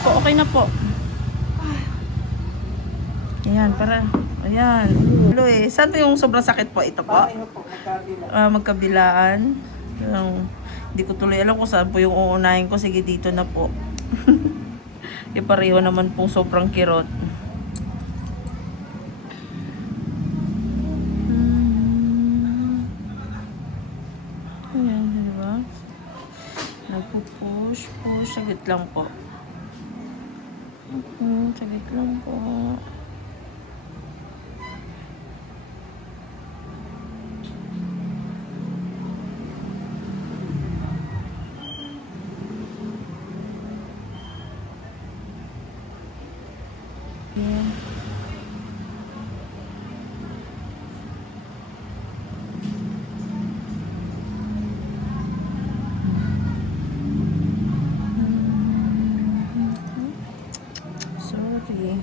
po, okay na po. Ayan, para. Ayan. Hello eh. Saan to yung sobrang sakit po? Ito po? Magkabilaan. Hindi ko tuloy alam kung saan po yung uunahin ko. Sige, dito na po. Ipareho naman pong sobrang kirot. Ayan, diba? Nagpo-push. Sagit lang po. Sagit lang po. Ayan. Sorry.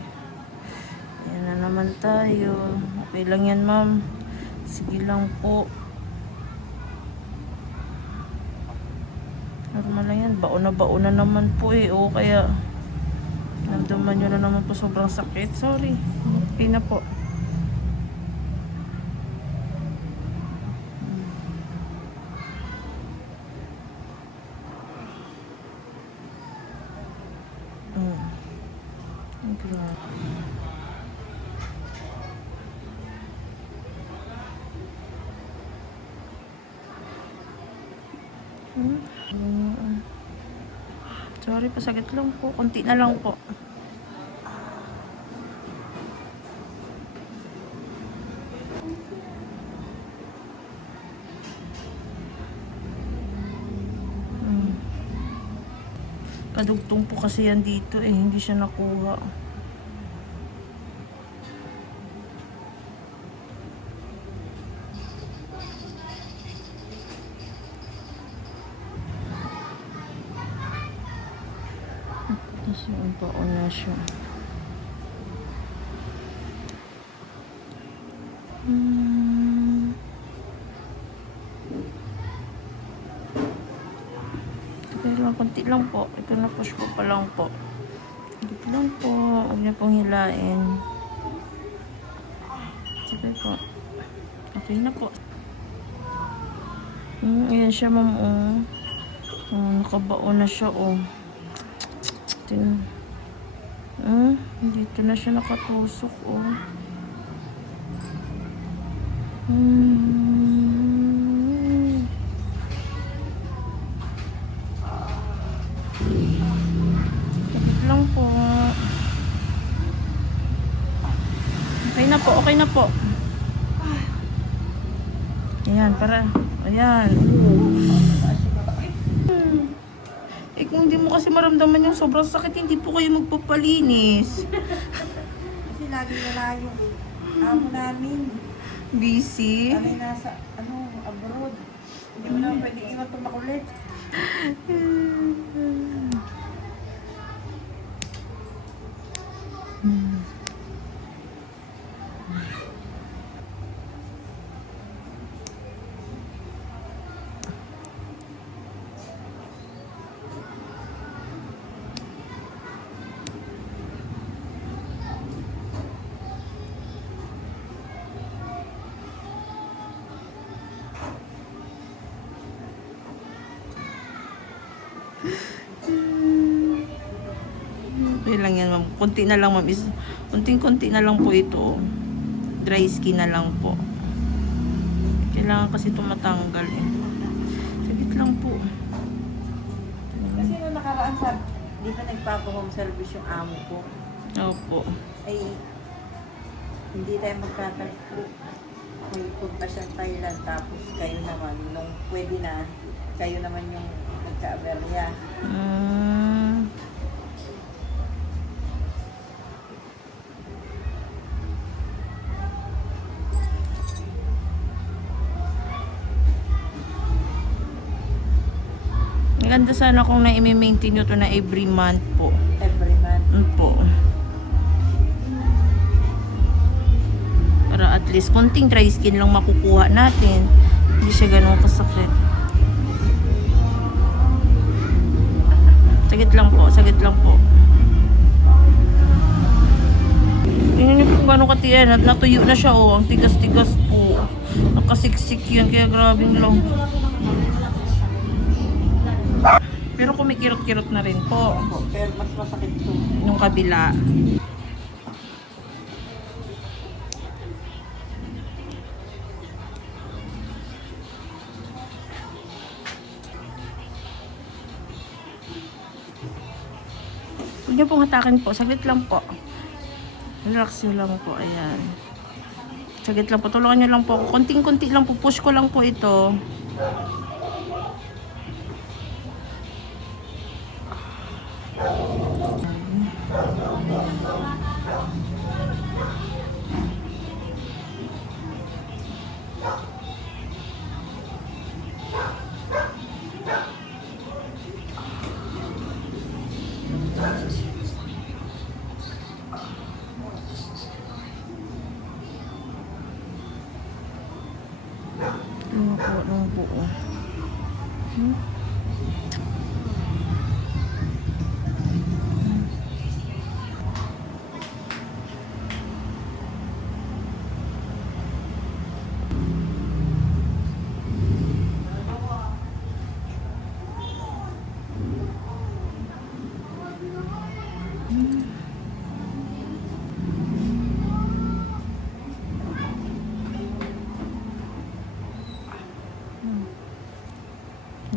Ayan na naman tayo. Okay lang yan, ma'am. Sige lang po. Normal lang yan. Baon na naman po eh. O kaya namdaman nyo na naman po sobrang sakit. Sorry. Okay na po. Sorry po, sakit lang po. Konti na lang po. Kadugtong po kasi yan dito eh. Hindi siya nakuha. Tapos yung baon na siya. Pero konti lang po. Ito na push ko pa lang po. Konti lang po. Huwag niya pong hilain. Sige po. Okay na po. Ayan siya, ma'am. Nakabaon na siya, dito na siya nakatusok, Sakit lang po. Okay na po. Ayan, para. Ayan. Kung hindi mo kasi maramdaman yung sobrang sakit, hindi po kayo magpapalinis. Kasi lagi na yung amo namin. Busy? Kami nasa, abroad. Hindi mo naman pwede iwan itong makulit. Okay lang yan, ma'am. Kunti na lang, ma'am. Kunting-kunti na lang po ito. Dry skin na lang po. Kailangan kasi ito matanggal eh. Sagit lang po. Kasi nung nakaraan sa, di ba nagpapa-home service yung amo ko? Opo. Ay, hindi tayo magkatagpo. Punta siya Thailand, tapos kayo naman, nung pwede na, kayo naman yung nagka-aberya. Maganda sana kung na-i-maintain nyo ito na every month po. Every month. Po. Para at least konting dry skin lang makukuha natin. Hindi siya ganun kasakit. Sagit lang po, sagit lang po. Tingnan niyo po gano'ng katiyan. At natuyo na siya, oh. Ang tigas-tigas po. Nakasiksik yan, kaya grabing lang. Pero kumikirot-kirot na rin po. Opo, pero mas masakit to. Yung kabila. Huwag niyo pong hatakin po. Saglit lang po. Relax niyo lang po. Ayan. Saglit lang po. Tulungan niyo lang po. Konting-konti lang po. Push ko lang po ito. Ano po ng buo.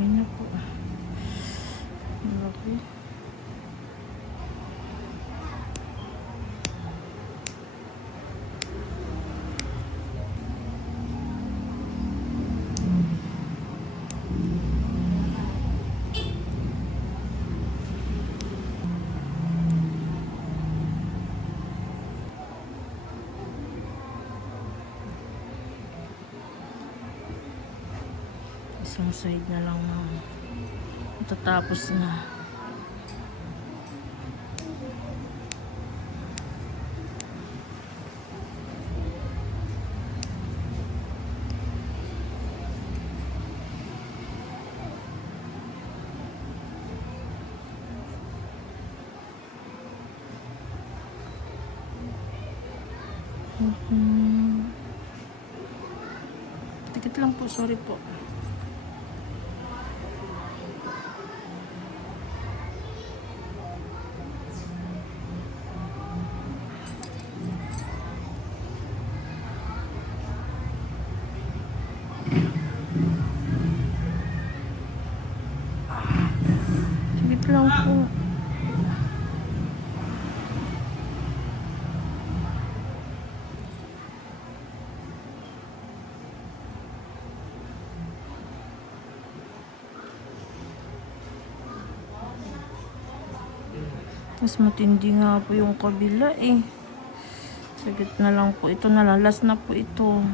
Yan na po. Okay. Isang side na lang na matatapos na. Tikit lang po, sorry po. Tikit lang po. Mas matindi nga po yung kabila eh. Sagit na lang po. Ito na lang. Last na po ito.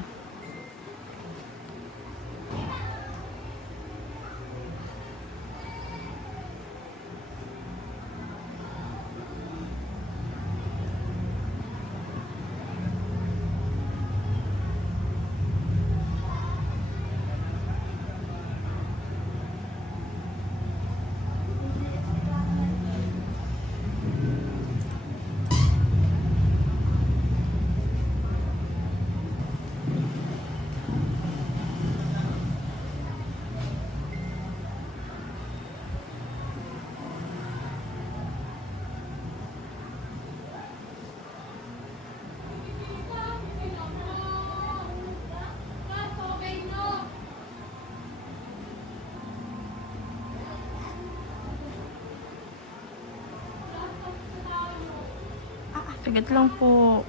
Sagit lang po.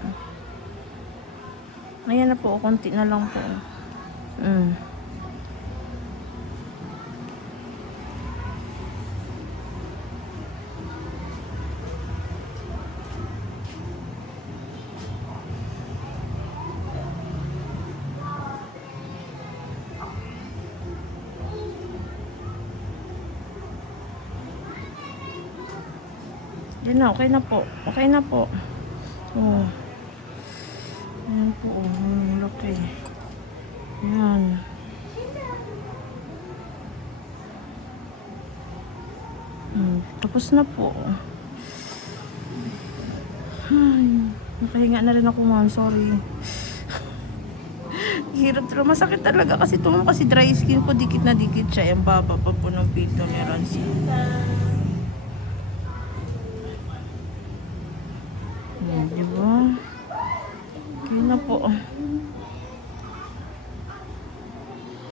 Ayan na po. Konti na lang po. Yan na. Okay na po. Okay na po. Oh. Ayan po. Laki. Ayan. Tapos na po. Ay. Nakahinga na rin ako, ma'am. Sorry. Hirap talaga. Masakit talaga kasi ito kasi dry skin ko. Dikit na dikit siya. Yung baba pa po ng pito ni Rancy. Di ba?